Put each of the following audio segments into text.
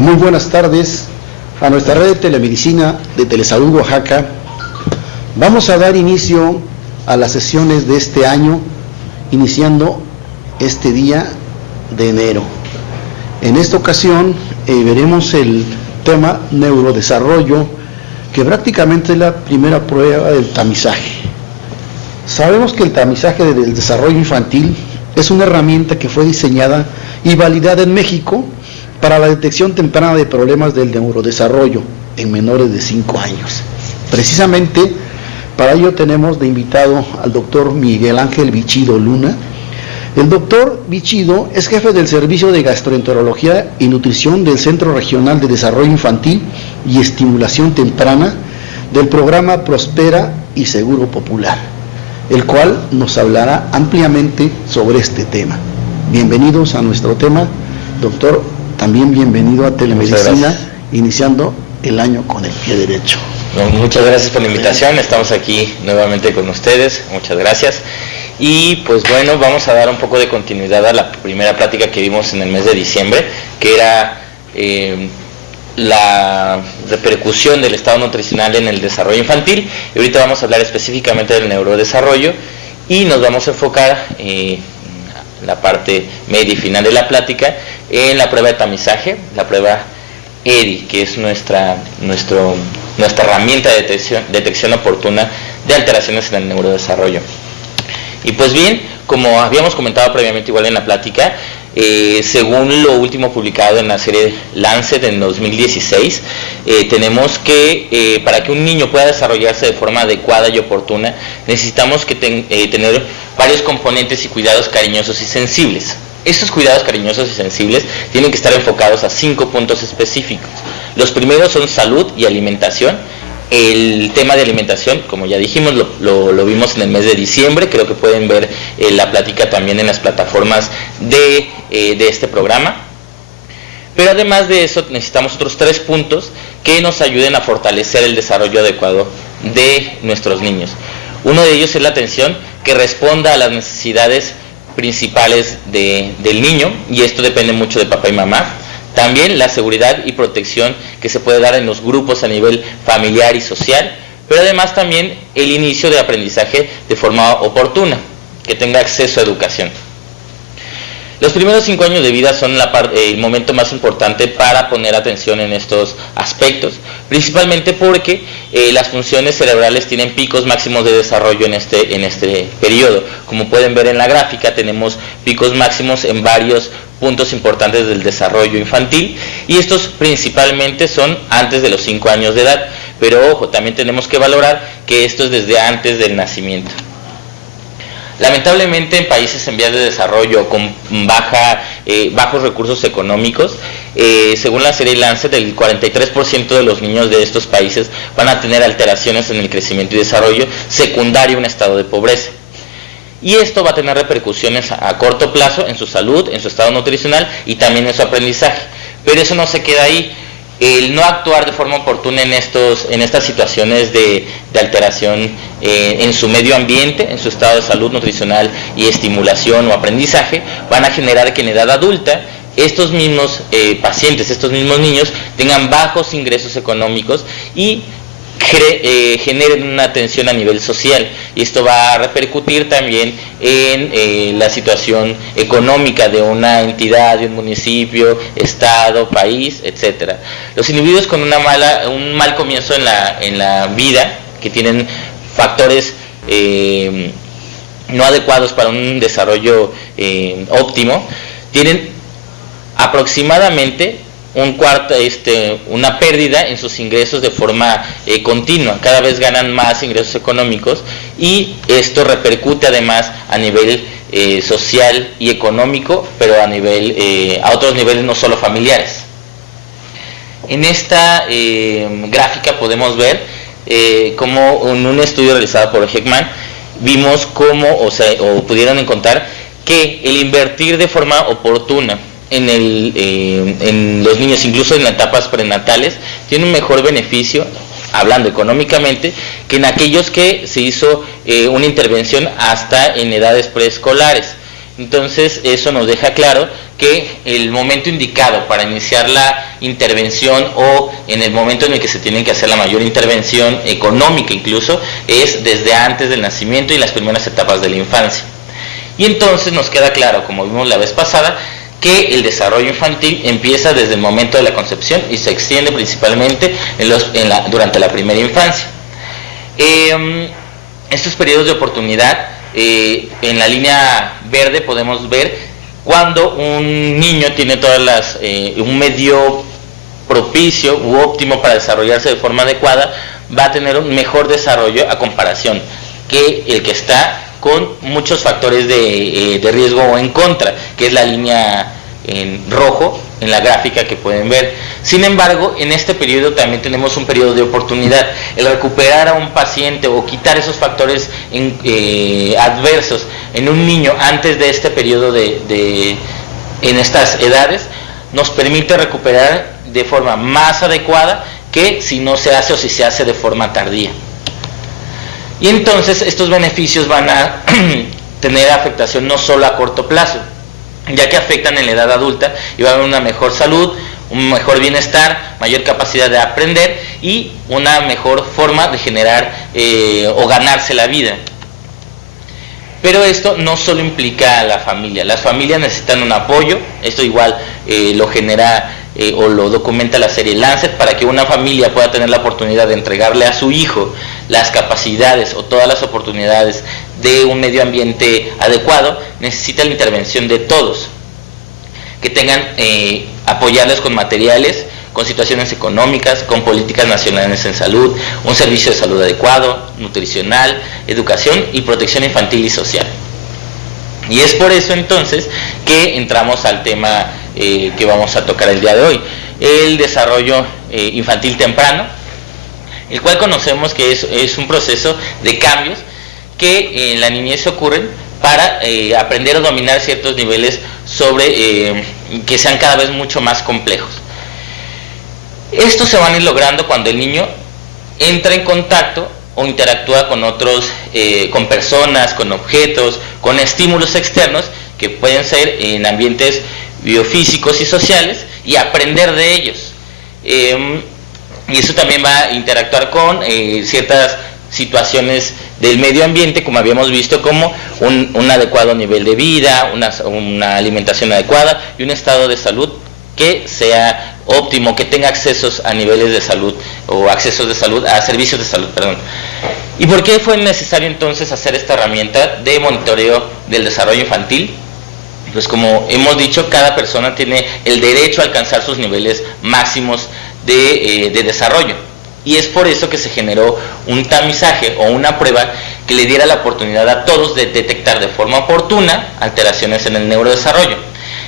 Muy buenas tardes a nuestra red de telemedicina de Telesalud Oaxaca. Vamos a dar inicio a las sesiones de este año, iniciando este día de enero. En esta ocasión veremos el tema neurodesarrollo, que prácticamente es la primera prueba del tamizaje. Sabemos que el tamizaje del desarrollo infantil es una herramienta que fue diseñada y validada en México para la detección temprana de problemas del neurodesarrollo en menores de 5 años. Precisamente para ello tenemos de invitado al doctor Miguel Ángel Bichido Luna. El doctor Bichido es jefe del Servicio de Gastroenterología y Nutrición del Centro Regional de Desarrollo Infantil y Estimulación Temprana del programa Prospera y Seguro Popular, el cual nos hablará ampliamente sobre este tema. Bienvenidos a nuestro tema, doctor. También bienvenido a Telemedicina, iniciando el año con el pie derecho. Muchas gracias por la invitación, estamos aquí nuevamente con ustedes, muchas gracias. Y pues bueno, vamos a dar un poco de continuidad a la primera plática que vimos en el mes de diciembre, que era la repercusión del estado nutricional en el desarrollo infantil. Y ahorita vamos a hablar específicamente del neurodesarrollo y nos vamos a enfocar la parte media y final de la plática en la prueba de tamizaje, la prueba EDI, que es nuestra herramienta de detección oportuna de alteraciones en el neurodesarrollo. Y pues bien, como habíamos comentado previamente igual en la plática, según lo último publicado en la serie Lancet en 2016, tenemos que para que un niño pueda desarrollarse de forma adecuada y oportuna, necesitamos que tener varios componentes y cuidados cariñosos y sensibles. Estos cuidados cariñosos y sensibles tienen que estar enfocados a 5 puntos específicos. Los primeros son salud y alimentación. El tema de alimentación, como ya dijimos, lo vimos en el mes de diciembre. Creo que pueden ver la plática también en las plataformas de este programa. Pero además de eso, necesitamos otros 3 puntos que nos ayuden a fortalecer el desarrollo adecuado de nuestros niños. Uno de ellos es la atención que responda a las necesidades principales del niño, y esto depende mucho de papá y mamá. También la seguridad y protección que se puede dar en los grupos a nivel familiar y social, pero además también el inicio de aprendizaje de forma oportuna, que tenga acceso a educación. Los primeros 5 años de vida son el momento más importante para poner atención en estos aspectos, principalmente porque las funciones cerebrales tienen picos máximos de desarrollo en este periodo. Como pueden ver en la gráfica, tenemos picos máximos en varios puntos importantes del desarrollo infantil, y estos principalmente son antes de los 5 años de edad, pero ojo, también tenemos que valorar que esto es desde antes del nacimiento. Lamentablemente en países en vías de desarrollo con bajos recursos económicos, según la serie Lancet, el 43% de los niños de estos países van a tener alteraciones en el crecimiento y desarrollo secundario a un estado de pobreza. Y esto va a tener repercusiones a corto plazo en su salud, en su estado nutricional y también en su aprendizaje. Pero eso no se queda ahí. El no actuar de forma oportuna en estas situaciones de alteración en su medio ambiente, en su estado de salud nutricional y estimulación o aprendizaje, van a generar que en edad adulta estos mismos pacientes, estos mismos niños tengan bajos ingresos económicos y generen una tensión a nivel social, y esto va a repercutir también en la situación económica de una entidad, de un municipio, estado, país, etcétera. Los individuos con un mal comienzo en la vida, que tienen factores no adecuados para un desarrollo óptimo, tienen aproximadamente una pérdida en sus ingresos de forma continua. Cada vez ganan más ingresos económicos, y esto repercute además a nivel social y económico, pero a otros niveles no solo familiares. En esta gráfica podemos ver cómo en un estudio realizado por Heckman vimos cómo pudieron encontrar que el invertir de forma oportuna en los niños, incluso en las etapas prenatales, tiene un mejor beneficio, hablando económicamente, que en aquellos que se hizo una intervención hasta en edades preescolares. Entonces eso nos deja claro que el momento indicado para iniciar la intervención, o en el momento en el que se tiene que hacer la mayor intervención económica incluso, es desde antes del nacimiento y las primeras etapas de la infancia. Y entonces nos queda claro, como vimos la vez pasada, que el desarrollo infantil empieza desde el momento de la concepción y se extiende principalmente durante la primera infancia. Estos periodos de oportunidad, en la línea verde podemos ver cuando un niño tiene un medio propicio u óptimo para desarrollarse de forma adecuada, va a tener un mejor desarrollo a comparación que el que está con muchos factores de riesgo o en contra, que es la línea en rojo en la gráfica que pueden ver. Sin embargo, en este periodo también tenemos un periodo de oportunidad. El recuperar a un paciente o quitar esos factores adversos en un niño antes de este periodo en estas edades, nos permite recuperar de forma más adecuada que si no se hace o si se hace de forma tardía. Y entonces estos beneficios van a tener afectación no solo a corto plazo, ya que afectan en la edad adulta y va a haber una mejor salud, un mejor bienestar, mayor capacidad de aprender y una mejor forma de generar o ganarse la vida. Pero esto no solo implica a la familia. Las familias necesitan un apoyo. Esto igual lo genera o lo documenta la serie Lancet. Para que una familia pueda tener la oportunidad de entregarle a su hijo las capacidades o todas las oportunidades de un medio ambiente adecuado, necesita la intervención de todos, que tengan apoyarles con materiales, con situaciones económicas, con políticas nacionales en salud, un servicio de salud adecuado, nutricional, educación y protección infantil y social. Y es por eso entonces que entramos al tema que vamos a tocar el día de hoy, el desarrollo infantil temprano, el cual conocemos que es un proceso de cambios que en la niñez ocurren para aprender a dominar ciertos niveles que sean cada vez mucho más complejos. Estos se van a ir logrando cuando el niño entra en contacto o interactúa con otros, con personas, con objetos, con estímulos externos que pueden ser en ambientes biofísicos y sociales, y aprender de ellos. Y eso también va a interactuar con ciertas situaciones del medio ambiente, como habíamos visto, como un adecuado nivel de vida, una alimentación adecuada y un estado de salud que sea óptimo, que tenga accesos a niveles de salud o accesos de salud, a servicios de salud, perdón. ¿Y por qué fue necesario entonces hacer esta herramienta de monitoreo del desarrollo infantil? Pues como hemos dicho, cada persona tiene el derecho a alcanzar sus niveles máximos de desarrollo. Y es por eso que se generó un tamizaje o una prueba que le diera la oportunidad a todos de detectar de forma oportuna alteraciones en el neurodesarrollo.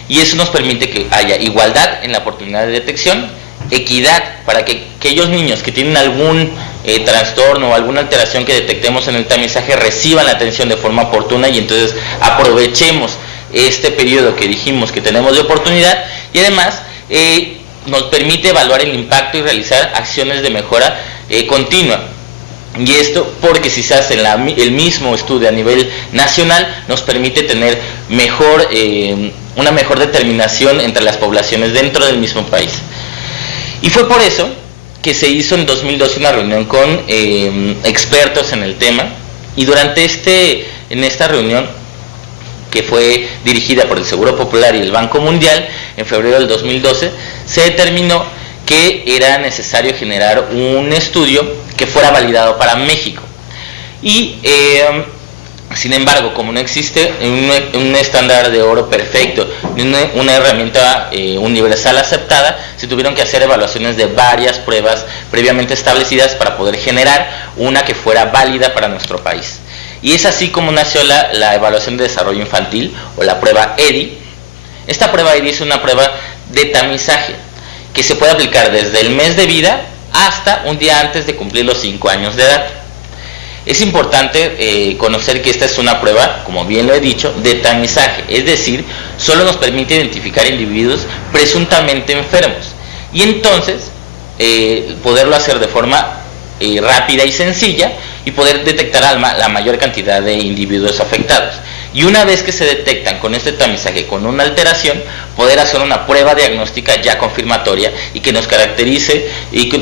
Y eso nos permite que haya igualdad en la oportunidad de detección, equidad para que aquellos niños que tienen algún trastorno o alguna alteración que detectemos en el tamizaje reciban la atención de forma oportuna, y entonces aprovechemos este periodo que dijimos que tenemos de oportunidad, y además nos permite evaluar el impacto y realizar acciones de mejora continua. Y esto porque si se hace el mismo estudio a nivel nacional, nos permite tener una mejor determinación entre las poblaciones dentro del mismo país. Y fue por eso que se hizo en 2012 una reunión con expertos en el tema, y durante en esta reunión, que fue dirigida por el Seguro Popular y el Banco Mundial, en febrero del 2012, se determinó que era necesario generar un estudio que fuera validado para México. Y sin embargo, como no existe un estándar de oro perfecto, ni una herramienta universal aceptada, se tuvieron que hacer evaluaciones de varias pruebas previamente establecidas para poder generar una que fuera válida para nuestro país. Y es así como nació la evaluación de desarrollo infantil, o la prueba EDI. Esta prueba EDI es una prueba de tamizaje que se puede aplicar desde el mes de vida hasta un día antes de cumplir los 5 años de edad. Es importante conocer que esta es una prueba, como bien lo he dicho, de tamizaje, es decir, solo nos permite identificar individuos presuntamente enfermos, y entonces poderlo hacer de forma rápida y sencilla, y poder detectar la mayor cantidad de individuos afectados. y una vez que se detectan con este tamizaje con una alteración, poder hacer una prueba diagnóstica ya confirmatoria y que nos caracterice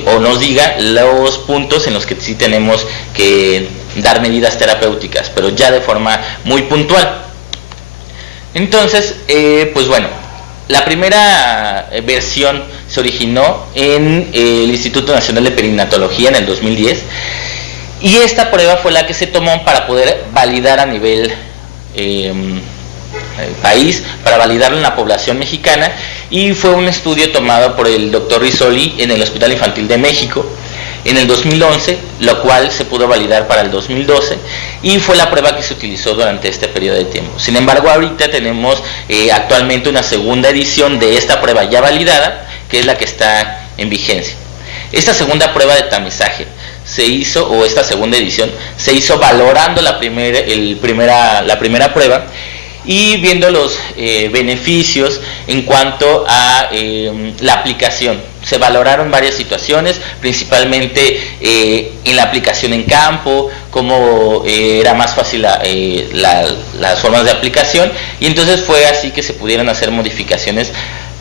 o nos diga los puntos en los que sí tenemos que dar medidas terapéuticas, pero ya de forma muy puntual. Entonces, pues bueno, la primera versión se originó en el Instituto Nacional de Perinatología en el 2010, y esta prueba fue la que se tomó para poder validar a nivel país, para validarlo en la población mexicana, y fue un estudio tomado por el doctor Rizzoli en el Hospital Infantil de México en el 2011, lo cual se pudo validar para el 2012, y fue la prueba que se utilizó durante este periodo de tiempo. Sin embargo, ahorita tenemos actualmente una segunda edición de esta prueba ya validada, que es la que está en vigencia. Esta segunda prueba de tamizaje se hizo, o esta segunda edición, se hizo valorando la primera prueba y viendo los beneficios en cuanto a la aplicación. Se valoraron varias situaciones, principalmente en la aplicación en campo, cómo era más fácil las formas de aplicación, y entonces fue así que se pudieron hacer modificaciones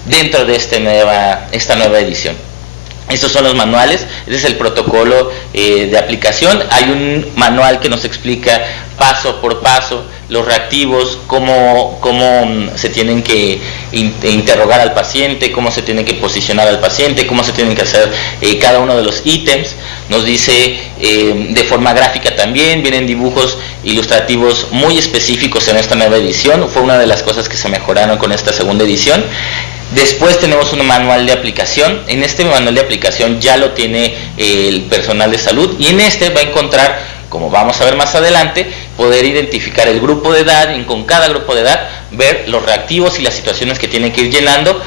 dentro de esta nueva edición. Estos son los manuales, este es el protocolo de aplicación. Hay un manual que nos explica paso por paso los reactivos, cómo se tienen que interrogar al paciente, cómo se tiene que posicionar al paciente, cómo se tienen que hacer cada uno de los ítems. Nos dice de forma gráfica también, vienen dibujos ilustrativos muy específicos en esta nueva edición. Fue una de las cosas que se mejoraron con esta segunda edición. Después tenemos un manual de aplicación. En este manual de aplicación ya lo tiene el personal de salud, y en este va a encontrar, como vamos a ver más adelante, poder identificar el grupo de edad, y con cada grupo de edad ver los reactivos y las situaciones que tiene que ir llenando.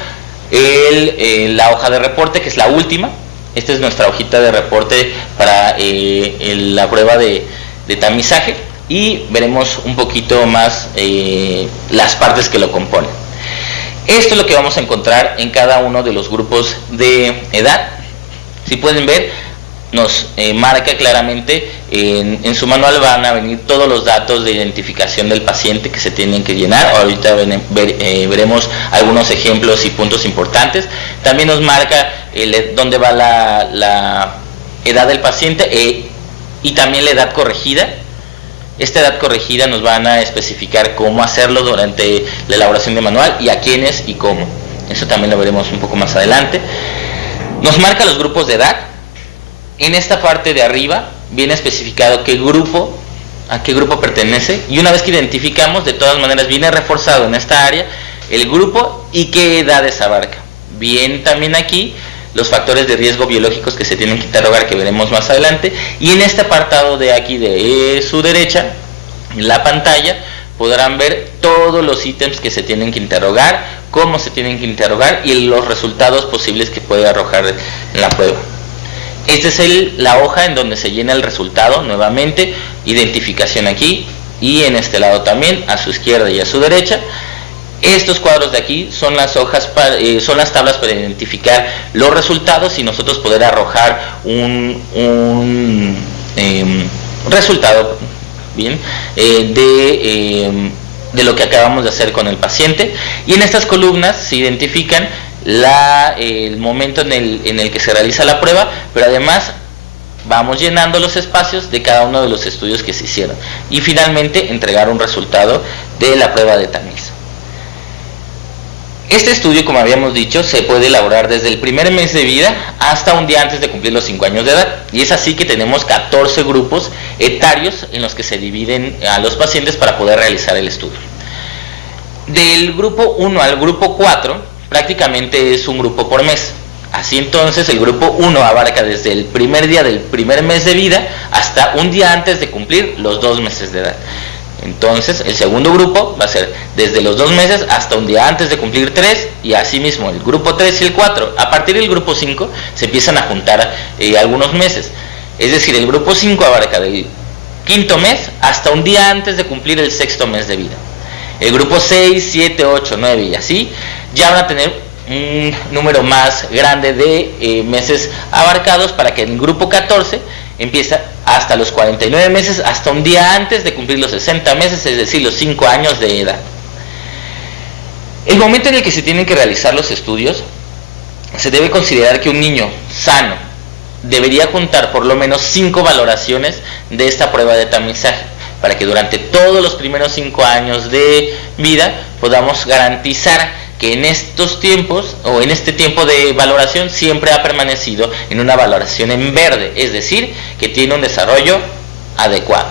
La hoja de reporte, que es la última. Esta es nuestra hojita de reporte para la prueba de tamizaje, y veremos un poquito más las partes que lo componen. Esto es lo que vamos a encontrar en cada uno de los grupos de edad. Si pueden ver, nos marca claramente, en su manual van a venir todos los datos de identificación del paciente que se tienen que llenar. Ahorita veremos algunos ejemplos y puntos importantes. También nos marca dónde va la edad del paciente y también la edad corregida. Esta edad corregida nos van a especificar cómo hacerlo durante la elaboración del manual, y a quiénes y cómo. Eso también lo veremos un poco más adelante. Nos marca los grupos de edad. En esta parte de arriba viene especificado a qué grupo pertenece, y una vez que identificamos, de todas maneras viene reforzado en esta área el grupo y qué edades abarca. Bien, también aquí los factores de riesgo biológicos que se tienen que interrogar, que veremos más adelante, y en este apartado de aquí de su derecha, en la pantalla, podrán ver todos los ítems que se tienen que interrogar, cómo se tienen que interrogar y los resultados posibles que puede arrojar en la prueba. Esta es la hoja en donde se llena el resultado, nuevamente, identificación aquí, y en este lado también, a su izquierda y a su derecha. Estos cuadros de aquí son las hojas, son las tablas para identificar los resultados y nosotros poder arrojar un resultado, bien, de lo que acabamos de hacer con el paciente. Y en estas columnas se identifican el momento en el que se realiza la prueba, pero además vamos llenando los espacios de cada uno de los estudios que se hicieron, y finalmente entregar un resultado de la prueba de tamiz. Este estudio, como habíamos dicho, se puede elaborar desde el primer mes de vida hasta un día antes de cumplir los 5 años de edad, y es así que tenemos 14 grupos etarios en los que se dividen a los pacientes para poder realizar el estudio. Del grupo 1 al grupo 4 prácticamente es un grupo por mes. Así entonces el grupo 1 abarca desde el primer día del primer mes de vida hasta un día antes de cumplir los 2 meses de edad. Entonces el segundo grupo va a ser desde los 2 meses hasta un día antes de cumplir 3, y así mismo el grupo 3 y el 4. A partir del grupo 5 se empiezan a juntar algunos meses, es decir, el grupo 5 abarca del 5.º mes hasta un día antes de cumplir el 6.º mes de vida. El grupo 6, 7, 8, 9 y así ya van a tener un número más grande de meses abarcados, para que en el grupo 14 empieza hasta los 49 meses, hasta un día antes de cumplir los 60 meses, es decir, los 5 años de edad. El momento en el que se tienen que realizar los estudios, se debe considerar que un niño sano debería juntar por lo menos 5 valoraciones de esta prueba de tamizaje, para que durante todos los primeros 5 años de vida podamos garantizar que en estos tiempos o en este tiempo de valoración siempre ha permanecido en una valoración en verde, es decir, que tiene un desarrollo adecuado,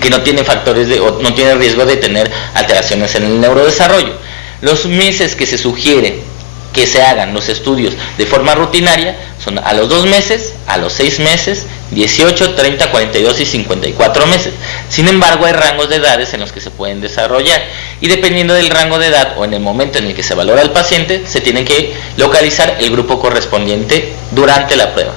que no tiene factores o no tiene riesgo de tener alteraciones en el neurodesarrollo. Los meses que se sugiere que se hagan los estudios de forma rutinaria son a los 2 meses, a los 6 meses, 18, 30, 42 y 54 meses. Sin embargo, hay rangos de edades en los que se pueden desarrollar y dependiendo del rango de edad o en el momento en el que se valora al paciente, se tiene que localizar el grupo correspondiente durante la prueba.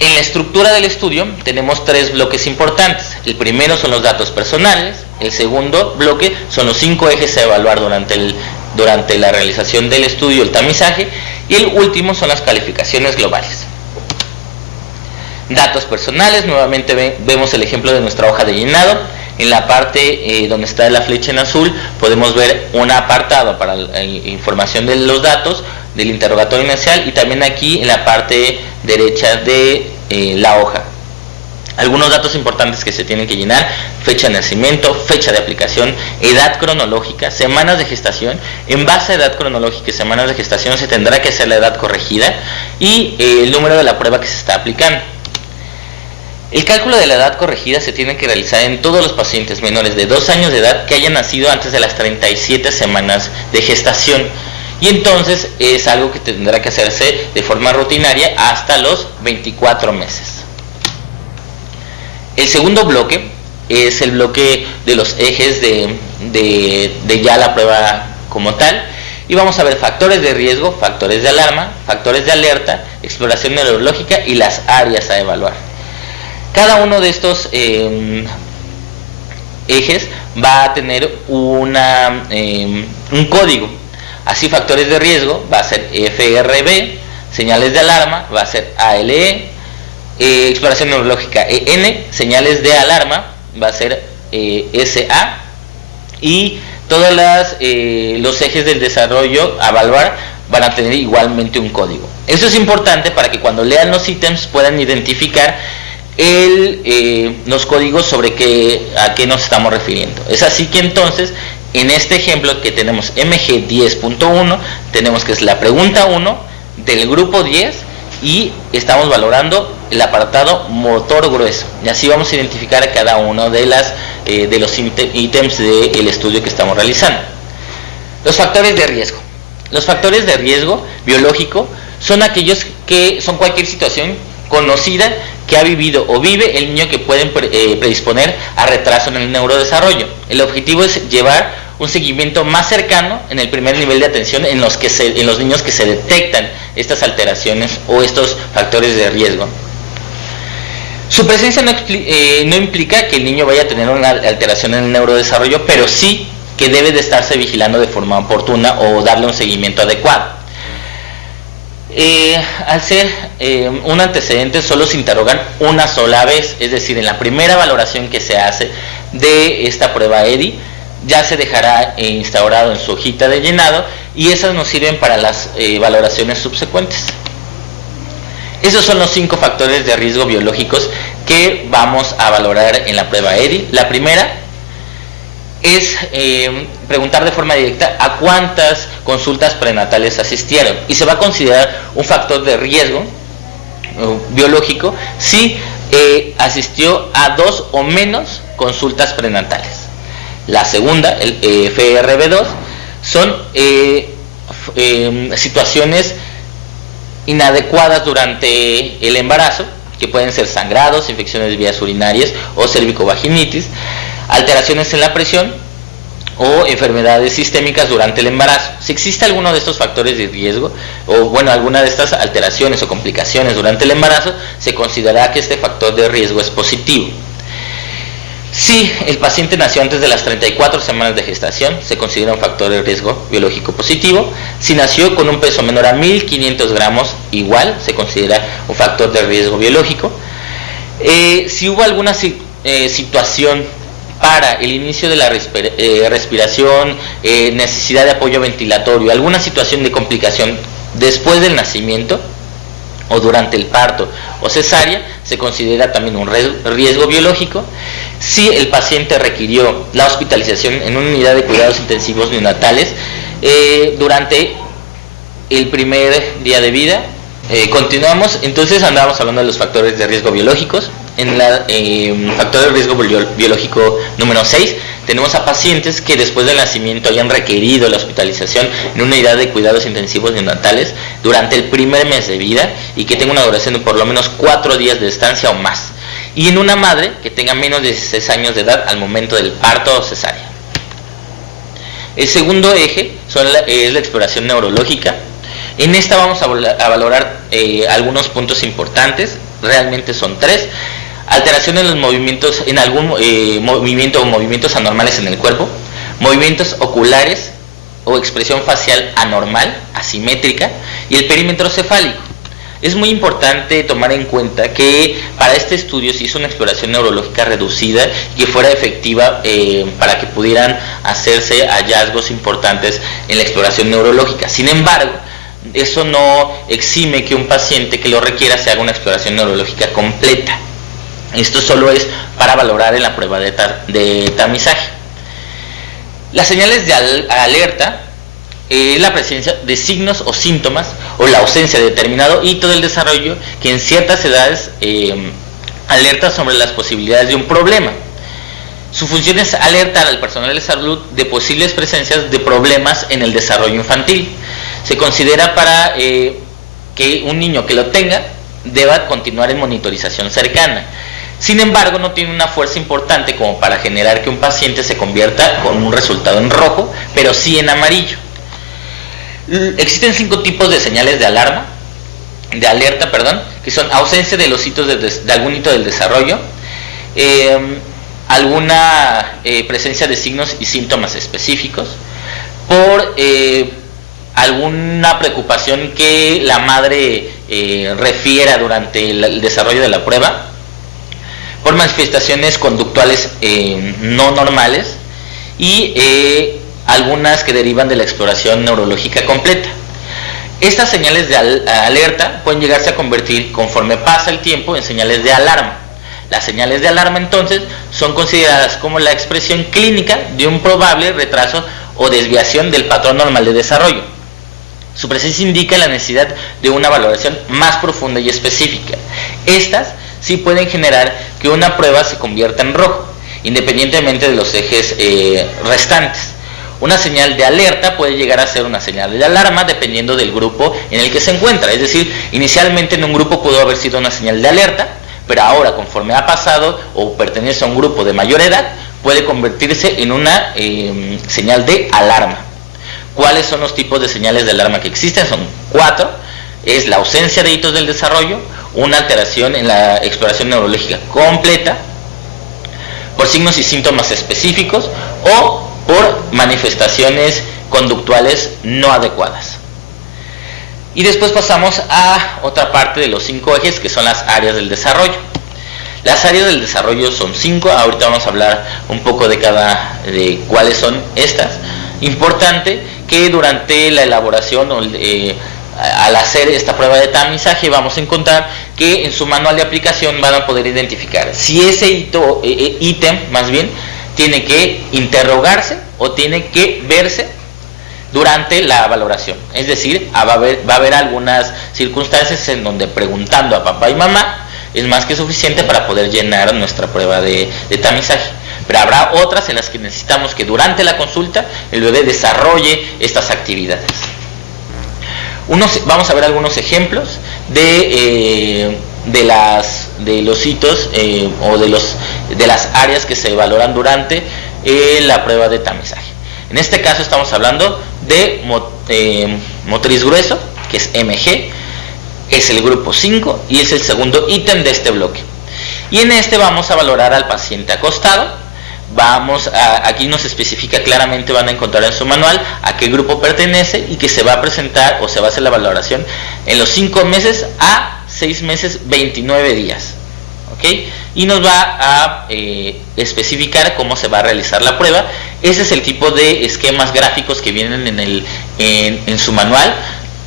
En la estructura del estudio tenemos 3 bloques importantes. El primero son los datos personales, el segundo bloque son los 5 ejes a evaluar durante la realización del estudio, el tamizaje, y el último son las calificaciones globales. Datos personales, nuevamente vemos el ejemplo de nuestra hoja de llenado. En la parte donde está la flecha en azul podemos ver un apartado para la información de los datos del interrogatorio inicial y también aquí en la parte derecha de la hoja. Algunos datos importantes que se tienen que llenar: fecha de nacimiento, fecha de aplicación, edad cronológica, semanas de gestación. En base a edad cronológica y semanas de gestación se tendrá que hacer la edad corregida y el número de la prueba que se está aplicando. El cálculo de la edad corregida se tiene que realizar en todos los pacientes menores de 2 años de edad que hayan nacido antes de las 37 semanas de gestación. Y entonces es algo que tendrá que hacerse de forma rutinaria hasta los 24 meses. El segundo bloque es el bloque de los ejes de ya la prueba como tal. Y vamos a ver factores de riesgo, factores de alarma, factores de alerta, exploración neurológica y las áreas a evaluar. Cada uno de estos ejes va a tener un código. Así, factores de riesgo va a ser FRB, señales de alarma va a ser ALE, exploración neurológica EN, señales de alarma va a ser SA, y todos los ejes del desarrollo a evaluar van a tener igualmente un código. Eso es importante para que cuando lean los ítems puedan identificar los códigos sobre a qué nos estamos refiriendo. Es así que entonces en este ejemplo que tenemos MG 10.1 tenemos que es la pregunta 1 del grupo 10 y estamos valorando el apartado motor grueso, y así vamos a identificar a cada uno de los ítems del estudio que estamos realizando. Los factores de riesgo. Los factores de riesgo biológico son aquellos que son cualquier situación conocida que ha vivido o vive el niño que pueden predisponer a retraso en el neurodesarrollo. El objetivo es llevar un seguimiento más cercano en el primer nivel de atención en los niños que se detectan estas alteraciones o estos factores de riesgo. Su presencia no implica que el niño vaya a tener una alteración en el neurodesarrollo, pero sí que debe de estarse vigilando de forma oportuna o darle un seguimiento adecuado. Al ser un antecedente solo se interrogan una sola vez, es decir, en la primera valoración que se hace de esta prueba EDI ya se dejará instaurado en su hojita de llenado y esas nos sirven para las valoraciones subsecuentes. Esos son los 5 factores de riesgo biológicos que vamos a valorar en la prueba EDI. La primera es preguntar de forma directa a cuántas consultas prenatales asistieron y se va a considerar un factor de riesgo biológico si asistió a 2 o menos consultas prenatales. La segunda, el FRB2, son situaciones inadecuadas durante el embarazo, que pueden ser sangrados, infecciones de vías urinarias o cervicovaginitis, alteraciones en la presión o enfermedades sistémicas durante el embarazo. Si existe alguno de estos factores de riesgo o alguna de estas alteraciones o complicaciones durante el embarazo, se considerará que este factor de riesgo es positivo. Si el paciente nació antes de las 34 semanas de gestación, se considera un factor de riesgo biológico positivo. Si nació con un peso menor a 1500 gramos, igual se considera un factor de riesgo biológico. Si hubo alguna situación para el inicio de la respiración, necesidad de apoyo ventilatorio, alguna situación de complicación después del nacimiento o durante el parto o cesárea, se considera también un riesgo biológico. Si el paciente requirió la hospitalización en una unidad de cuidados intensivos neonatales durante el primer día de vida. Continuamos, entonces andábamos hablando de los factores de riesgo biológicos. En la factor de riesgo biológico número 6 tenemos a pacientes que después del nacimiento hayan requerido la hospitalización en una unidad de cuidados intensivos neonatales durante el primer mes de vida y que tenga una duración de por lo menos 4 días de estancia o más, y en una madre que tenga menos de 16 años de edad al momento del parto o cesárea. El segundo eje es la exploración neurológica. En esta vamos a valorar algunos puntos importantes, realmente son 3. Alteración en los movimientos, en algún movimiento o movimientos anormales en el cuerpo, movimientos oculares o expresión facial anormal, asimétrica, y el perímetro cefálico. Es muy importante tomar en cuenta que para este estudio se hizo una exploración neurológica reducida y que fuera efectiva para que pudieran hacerse hallazgos importantes en la exploración neurológica. Sin embargo, eso no exime que un paciente que lo requiera se haga una exploración neurológica completa. Esto solo es para valorar en la prueba de tamizaje. Las señales de alerta es la presencia de signos o síntomas o la ausencia de determinado hito del desarrollo que en ciertas edades alerta sobre las posibilidades de un problema. Su función es alertar al personal de salud de posibles presencias de problemas en el desarrollo infantil. Se considera para que un niño que lo tenga deba continuar en monitorización cercana. Sin embargo, no tiene una fuerza importante como para generar que un paciente se convierta con un resultado en rojo, pero sí en amarillo. Existen 5 tipos de señales de alerta, que son ausencia de los hitos de algún hito del desarrollo, alguna presencia de signos y síntomas específicos, por alguna preocupación que la madre refiera durante el desarrollo de la prueba, por manifestaciones conductuales no normales y algunas que derivan de la exploración neurológica completa. Estas señales de alerta pueden llegarse a convertir, conforme pasa el tiempo, en señales de alarma. Las señales de alarma entonces son consideradas como la expresión clínica de un probable retraso o desviación del patrón normal de desarrollo. Su presencia indica la necesidad de una valoración más profunda y específica. Estas sí pueden generar que una prueba se convierta en rojo, independientemente de los ejes restantes. Una señal de alerta puede llegar a ser una señal de alarma dependiendo del grupo en el que se encuentra. Es decir, inicialmente en un grupo pudo haber sido una señal de alerta, pero ahora, conforme ha pasado o pertenece a un grupo de mayor edad, puede convertirse en una señal de alarma. ¿Cuáles son los tipos de señales de alarma que existen? Son 4. Es la ausencia de hitos del desarrollo, una alteración en la exploración neurológica completa, por signos y síntomas específicos o por manifestaciones conductuales no adecuadas. Y después pasamos a otra parte de los 5 ejes, que son las áreas del desarrollo. Las áreas del desarrollo son 5, ahorita vamos a hablar un poco de cuáles son estas. Importante que durante la elaboración al hacer esta prueba de tamizaje vamos a encontrar que en su manual de aplicación van a poder identificar si ese ítem más bien tiene que interrogarse o tiene que verse durante la valoración. Es decir, va a haber algunas circunstancias en donde preguntando a papá y mamá es más que suficiente para poder llenar nuestra prueba de tamizaje. Pero habrá otras en las que necesitamos que durante la consulta el bebé desarrolle estas actividades. Vamos a ver algunos ejemplos de los hitos o de las áreas que se valoran durante la prueba de tamizaje. En este caso estamos hablando de motriz grueso, que es MG, es el grupo 5 y es el segundo ítem de este bloque. Y en este vamos a valorar al paciente acostado aquí nos especifica claramente, van a encontrar en su manual a qué grupo pertenece y que se va a presentar o se va a hacer la valoración en los 5 meses a 6 meses 29 días. ¿Okay? Y nos va a especificar cómo se va a realizar la prueba. Ese es el tipo de esquemas gráficos que vienen en su manual.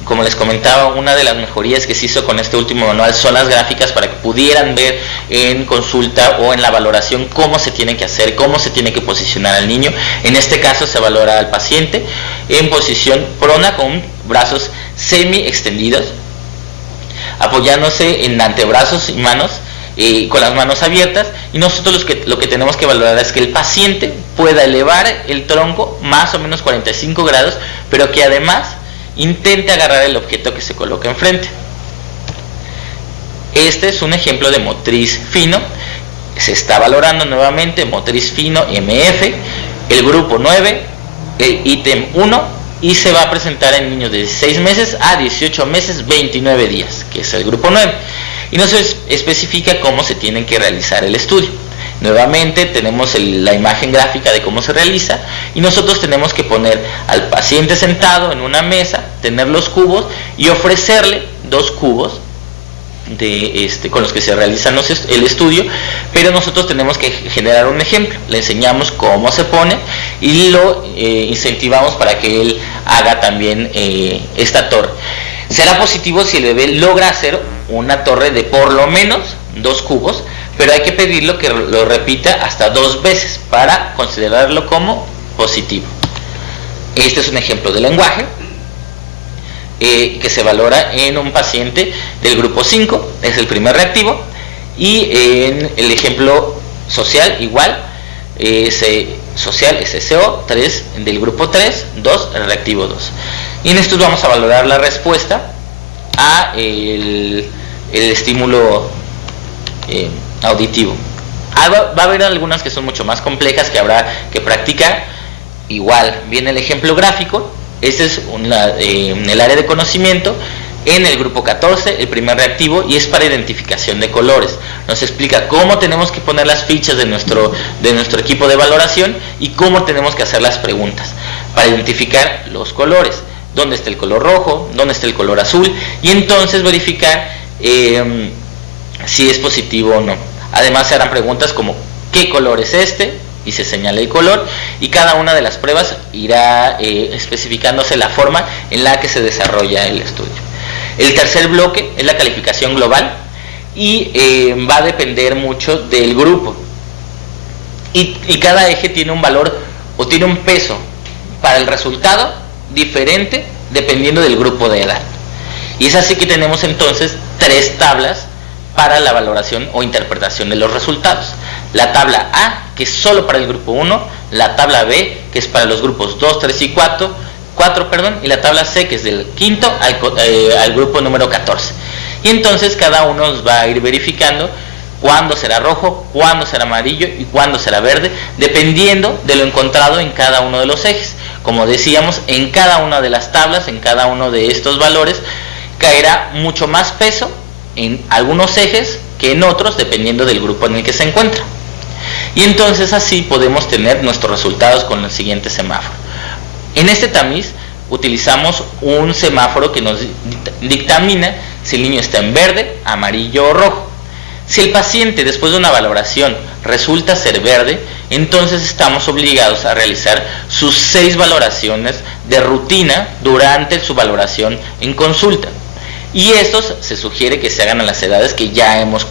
Como les comentaba, una de las mejorías que se hizo con este último manual son las gráficas para que pudieran ver en consulta o en la valoración cómo se tiene que hacer, cómo se tiene que posicionar al niño. En este caso se valora al paciente en posición prona con brazos semi extendidos, apoyándose en antebrazos y manos, con las manos abiertas, y nosotros lo que tenemos que valorar es que el paciente pueda elevar el tronco más o menos 45 grados, pero que además intente agarrar el objeto que se coloca enfrente. Este es un ejemplo de motriz fino. Se está valorando nuevamente motriz fino MF, el grupo 9, el ítem 1, y se va a presentar en niños de 16 meses a 18 meses 29 días, que es el grupo 9. Y nos especifica cómo se tiene que realizar el estudio. Nuevamente tenemos la imagen gráfica de cómo se realiza, y nosotros tenemos que poner al paciente sentado en una mesa, tener los cubos y ofrecerle 2 cubos con los que se realiza el estudio, pero nosotros tenemos que generar un ejemplo. Le enseñamos cómo se pone y lo incentivamos para que él haga también esta torre. Será positivo si el bebé logra hacer una torre de por lo menos 2 cubos, pero hay que pedirlo que lo repita hasta 2 veces para considerarlo como positivo. Este es un ejemplo de lenguaje que se valora en un paciente del grupo 5, es el primer reactivo, y en el ejemplo social igual, social SSO 3 del grupo 3, 2 el reactivo 2. Y en estos vamos a valorar la respuesta a el estímulo auditivo. Va a haber algunas que son mucho más complejas que habrá que practicar. Igual viene el ejemplo gráfico. Este es en el área de conocimiento, en el grupo 14, el primer reactivo, y es para identificación de colores. Nos explica cómo tenemos que poner las fichas de nuestro equipo de valoración y cómo tenemos que hacer las preguntas para identificar los colores, dónde está el color rojo, dónde está el color azul, y entonces verificar si es positivo o no. Además se harán preguntas como ¿qué color es este? Y se señala el color, y cada una de las pruebas irá especificándose la forma en la que se desarrolla el estudio. El tercer bloque es la calificación global, y va a depender mucho del grupo, y cada eje tiene un valor o tiene un peso para el resultado diferente dependiendo del grupo de edad. Y es así que tenemos entonces 3 tablas para la valoración o interpretación de los resultados. La tabla A, que es solo para el grupo 1, la tabla B, que es para los grupos 2, 3 y 4, y la tabla C, que es del quinto al grupo número 14. Y entonces cada uno nos va a ir verificando cuándo será rojo, cuándo será amarillo y cuándo será verde, dependiendo de lo encontrado en cada uno de los ejes. Como decíamos, en cada una de las tablas, en cada uno de estos valores, caerá mucho más peso en algunos ejes que en otros, dependiendo del grupo en el que se encuentra. Y entonces así podemos tener nuestros resultados con el siguiente semáforo. En este tamiz utilizamos un semáforo que nos dictamina si el niño está en verde, amarillo o rojo. Si el paciente, después de una valoración, resulta ser verde, entonces estamos obligados a realizar sus 6 valoraciones de rutina durante su valoración en consulta. Y estos se sugiere que se hagan a las edades que ya hemos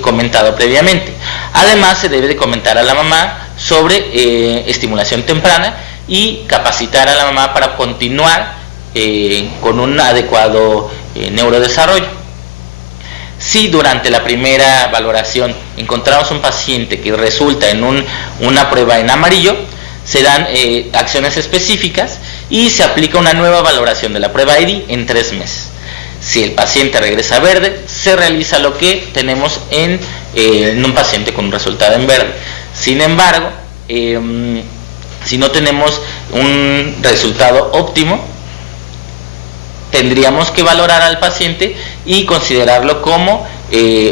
comentado previamente. Además, se debe de comentar a la mamá sobre estimulación temprana y capacitar a la mamá para continuar con un adecuado neurodesarrollo. Si durante la primera valoración encontramos un paciente que resulta en una prueba en amarillo, se dan acciones específicas y se aplica una nueva valoración de la prueba EDI en 3 meses. Si el paciente regresa verde, se realiza lo que tenemos en un paciente con un resultado en verde. Sin embargo, si no tenemos un resultado óptimo, tendríamos que valorar al paciente y considerarlo como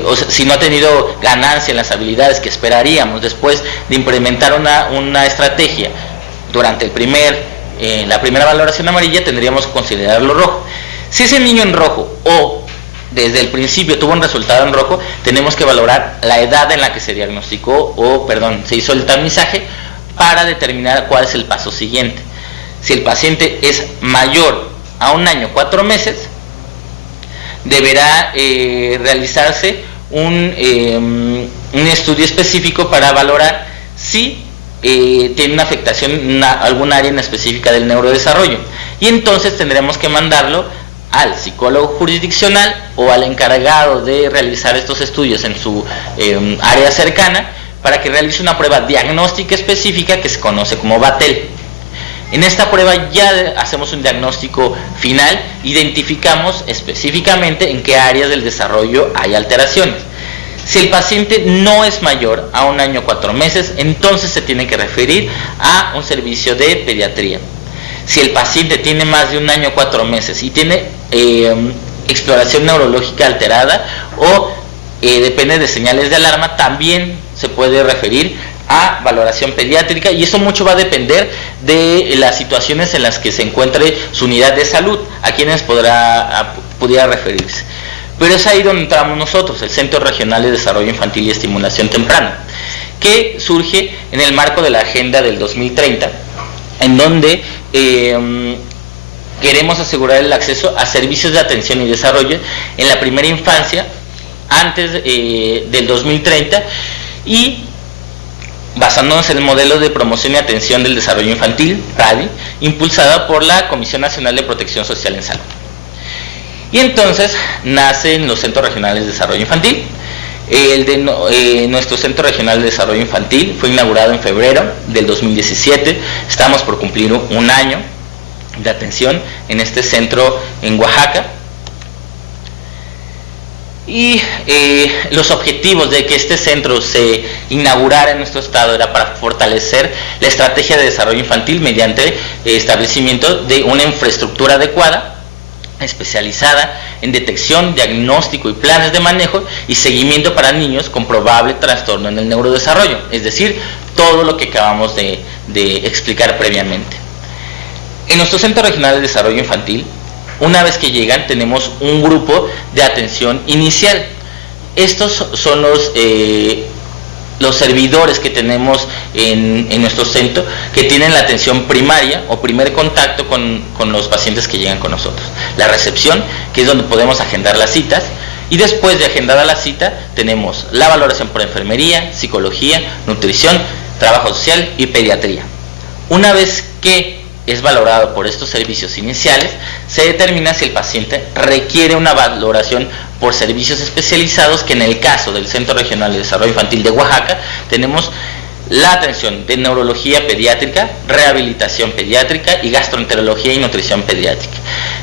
o sea, si no ha tenido ganancia en las habilidades que esperaríamos después de implementar una estrategia durante la primera valoración amarilla, tendríamos que considerarlo rojo. Si ese niño en rojo o desde el principio tuvo un resultado en rojo, tenemos que valorar la edad en la que se diagnosticó se hizo el tamizaje para determinar cuál es el paso siguiente. Si el paciente es mayor a 1 año 4 meses, deberá realizarse un estudio específico para valorar si tiene una afectación en algún área en específica del neurodesarrollo, y entonces tendremos que mandarlo al psicólogo jurisdiccional o al encargado de realizar estos estudios en su área cercana para que realice una prueba diagnóstica específica que se conoce como Battelle. En esta prueba ya hacemos un diagnóstico final, identificamos específicamente en qué áreas del desarrollo hay alteraciones. Si el paciente no es mayor a 1 año 4 meses, entonces se tiene que referir a un servicio de pediatría. Si el paciente tiene más de 1 año 4 meses y tiene exploración neurológica alterada o depende de señales de alarma, también se puede referir a valoración pediátrica, y eso mucho va a depender de las situaciones en las que se encuentre su unidad de salud, a quienes pudiera referirse. Pero es ahí donde entramos nosotros, el Centro Regional de Desarrollo Infantil y Estimulación Temprana, que surge en el marco de la Agenda del 2030, en donde queremos asegurar el acceso a servicios de atención y desarrollo en la primera infancia antes del 2030, y basándonos en el modelo de promoción y atención del desarrollo infantil, RADI, impulsada por la Comisión Nacional de Protección Social en Salud. Y entonces nacen los Centros Regionales de Desarrollo Infantil. Nuestro Centro Regional de Desarrollo Infantil fue inaugurado en febrero del 2017, estamos por cumplir 1 año de atención en este centro en Oaxaca. Y los objetivos de que este centro se inaugurara en nuestro estado era para fortalecer la estrategia de desarrollo infantil mediante establecimiento de una infraestructura adecuada, especializada en detección, diagnóstico y planes de manejo y seguimiento para niños con probable trastorno en el neurodesarrollo, es decir, todo lo que acabamos de explicar previamente. En nuestro Centro Regional de Desarrollo Infantil, una vez que llegan, tenemos un grupo de atención inicial. Estos son los servidores que tenemos en nuestro centro, que tienen la atención primaria o primer contacto con los pacientes que llegan con nosotros. La recepción, que es donde podemos agendar las citas, y después de agendada la cita, tenemos la valoración por enfermería, psicología, nutrición, trabajo social y pediatría. Una vez que es valorado por estos servicios iniciales, se determina si el paciente requiere una valoración por servicios especializados, que en el caso del Centro Regional de Desarrollo Infantil de Oaxaca tenemos la atención de neurología pediátrica, rehabilitación pediátrica y gastroenterología y nutrición pediátrica.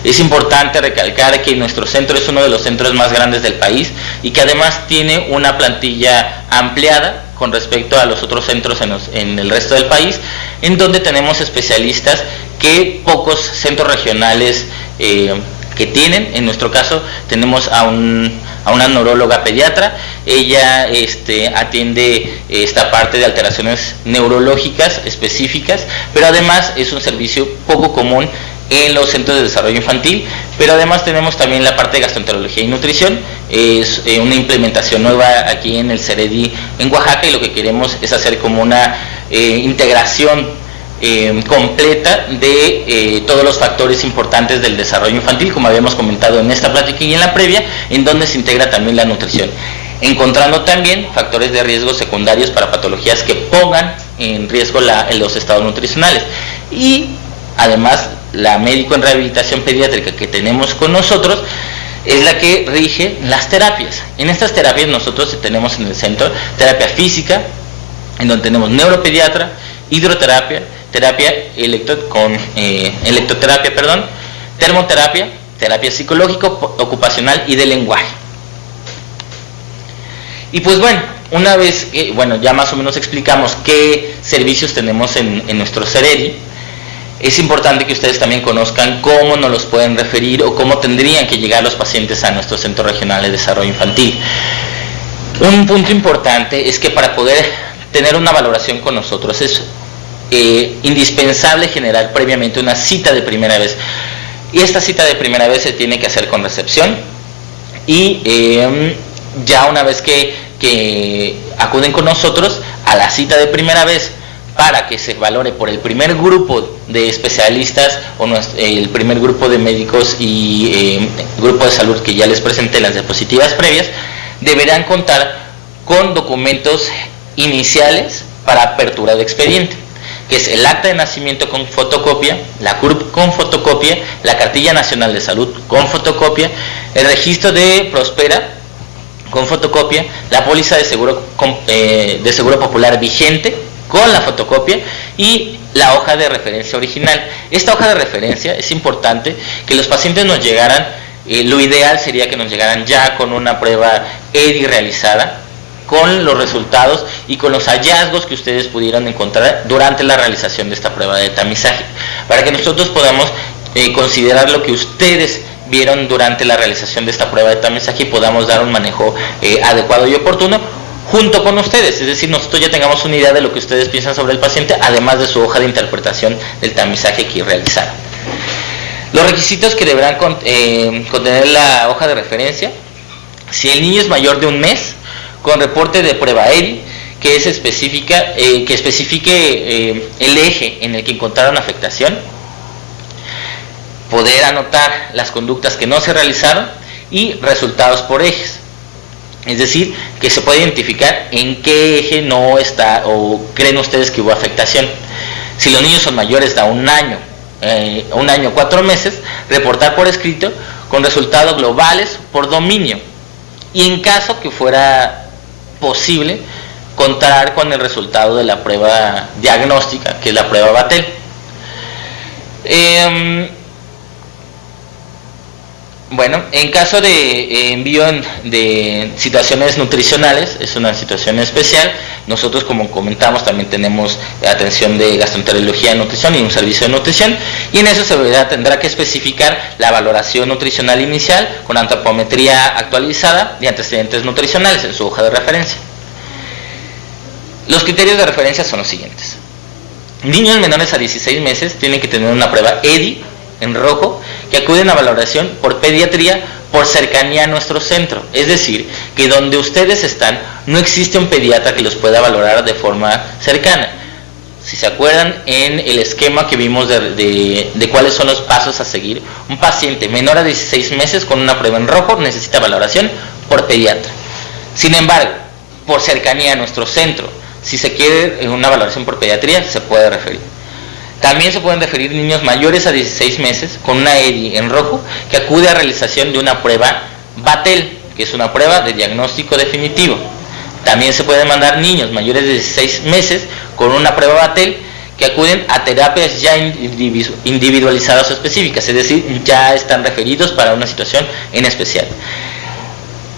Es importante recalcar que nuestro centro es uno de los centros más grandes del país y que además tiene una plantilla ampliada con respecto a los otros centros en el resto del país, en donde tenemos especialistas que pocos centros regionales que tienen. En nuestro caso tenemos a una neuróloga pediatra. Ella atiende esta parte de alteraciones neurológicas específicas, pero además es un servicio poco común en los centros de desarrollo infantil. Pero además tenemos también la parte de gastroenterología y nutrición. Es una implementación nueva aquí en el CEREDI en Oaxaca, y lo que queremos es hacer como una integración completa de todos los factores importantes del desarrollo infantil, como habíamos comentado en esta plática y en la previa, en donde se integra también la nutrición, encontrando también factores de riesgo secundarios para patologías que pongan en riesgo los estados nutricionales. Y además, la médico en rehabilitación pediátrica que tenemos con nosotros es la que rige las terapias. En estas terapias nosotros tenemos en el centro terapia física, en donde tenemos neuropediatra, hidroterapia, terapia electroterapia, termoterapia, terapia psicológico, ocupacional y de lenguaje. Y pues bueno, una vez que ya más o menos explicamos qué servicios tenemos en nuestro CEREDI, es importante que ustedes también conozcan cómo nos los pueden referir o cómo tendrían que llegar los pacientes a nuestro Centro Regional de Desarrollo Infantil. Un punto importante es que para poder tener una valoración con nosotros es indispensable generar previamente una cita de primera vez. Y esta cita de primera vez se tiene que hacer con recepción y ya una vez que acuden con nosotros a la cita de primera vez para que se valore por el primer grupo de especialistas o el primer grupo de médicos y grupo de salud que ya les presenté las diapositivas previas, deberán contar con documentos iniciales para apertura de expediente, que es el acta de nacimiento con fotocopia, la CURP con fotocopia, la cartilla nacional de salud con fotocopia, el registro de Prospera con fotocopia, la póliza de seguro popular vigente con la fotocopia y la hoja de referencia original. Esta hoja de referencia es importante que los pacientes nos llegaran, lo ideal sería que nos llegaran ya con una prueba EDI realizada, con los resultados y con los hallazgos que ustedes pudieran encontrar durante la realización de esta prueba de tamizaje, para que nosotros podamos considerar lo que ustedes vieron durante la realización de esta prueba de tamizaje y podamos dar un manejo adecuado y oportuno junto con ustedes, es decir, nosotros ya tengamos una idea de lo que ustedes piensan sobre el paciente, además de su hoja de interpretación del tamizaje que realizaron. Los requisitos que deberán contener la hoja de referencia: si el niño es mayor de un mes, con reporte de prueba EDI que especifique el eje en el que encontraron afectación, poder anotar las conductas que no se realizaron y resultados por ejes. Es decir, que se puede identificar en qué eje no está o creen ustedes que hubo afectación. Si los niños son mayores de un año 4 meses, reportar por escrito con resultados globales por dominio. Y en caso que fuera posible, contar con el resultado de la prueba diagnóstica, que es la prueba Battelle. Bueno, en caso de envío de situaciones nutricionales, es una situación especial. Nosotros, como comentamos, también tenemos atención de gastroenterología y nutrición y un servicio de nutrición, y en eso tendrá que especificar la valoración nutricional inicial con antropometría actualizada y antecedentes nutricionales en su hoja de referencia. Los criterios de referencia son los siguientes. Niños menores a 16 meses tienen que tener una prueba EDI en rojo, que acuden a valoración por pediatría por cercanía a nuestro centro. Es decir, que donde ustedes están no existe un pediatra que los pueda valorar de forma cercana. Si se acuerdan en el esquema que vimos de cuáles son los pasos a seguir, un paciente menor a 16 meses con una prueba en rojo necesita valoración por pediatra. Sin embargo, por cercanía a nuestro centro, si se quiere una valoración por pediatría, se puede referir. También se pueden referir niños mayores a 16 meses con una EDI en rojo que acude a realización de una prueba Battelle, que es una prueba de diagnóstico definitivo. También se pueden mandar niños mayores de 16 meses con una prueba Battelle que acuden a terapias ya individualizadas o específicas, es decir, ya están referidos para una situación en especial.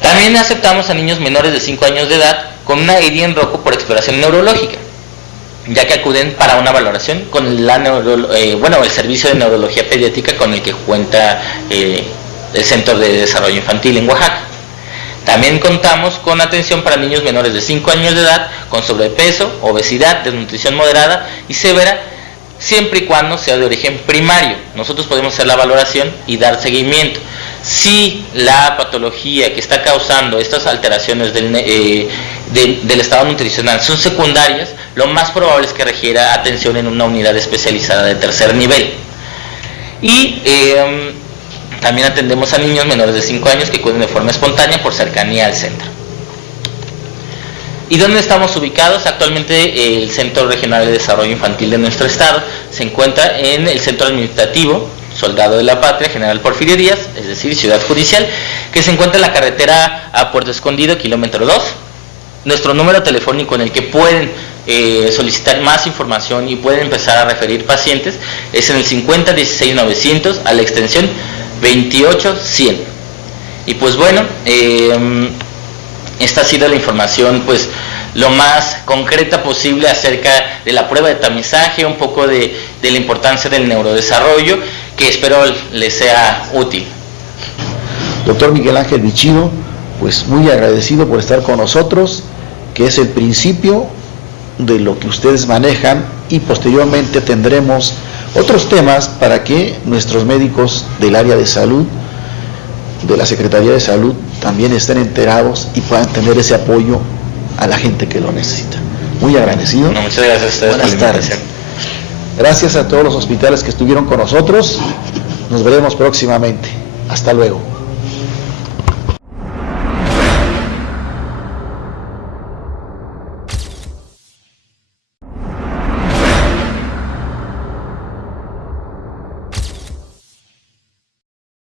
También aceptamos a niños menores de 5 años de edad con una EDI en rojo por exploración neurológica, ya que acuden para una valoración con el servicio de neurología pediátrica con el que cuenta el Centro de Desarrollo Infantil en Oaxaca. También contamos con atención para niños menores de 5 años de edad con sobrepeso, obesidad, desnutrición moderada y severa, siempre y cuando sea de origen primario. Nosotros podemos hacer la valoración y dar seguimiento. Si la patología que está causando estas alteraciones del estado nutricional son secundarias, lo más probable es que requiera atención en una unidad especializada de tercer nivel. Y también atendemos a niños menores de 5 años que acuden de forma espontánea por cercanía al centro. ¿Y dónde estamos ubicados? Actualmente el Centro Regional de Desarrollo Infantil de nuestro estado se encuentra en el Centro Administrativo Soldado de la Patria, General Porfirio Díaz, es decir, Ciudad Judicial, que se encuentra en la carretera a Puerto Escondido, kilómetro 2. Nuestro número telefónico en el que pueden solicitar más información y pueden empezar a referir pacientes es en el 50 16 900 a la extensión 28100. Y pues bueno, esta ha sido la información pues lo más concreta posible acerca de la prueba de tamizaje, un poco de de la importancia del neurodesarrollo, que espero les sea útil. Doctor Miguel Ángel Bichino, pues muy agradecido por estar con nosotros, que es el principio de lo que ustedes manejan, y posteriormente tendremos otros temas para que nuestros médicos del área de salud, de la Secretaría de Salud, también estén enterados y puedan tener ese apoyo a la gente que lo necesita. Muy agradecido. No, muchas gracias a ustedes. Buenas tardes. Gracias a todos los hospitales que estuvieron con nosotros. Nos veremos próximamente. Hasta luego.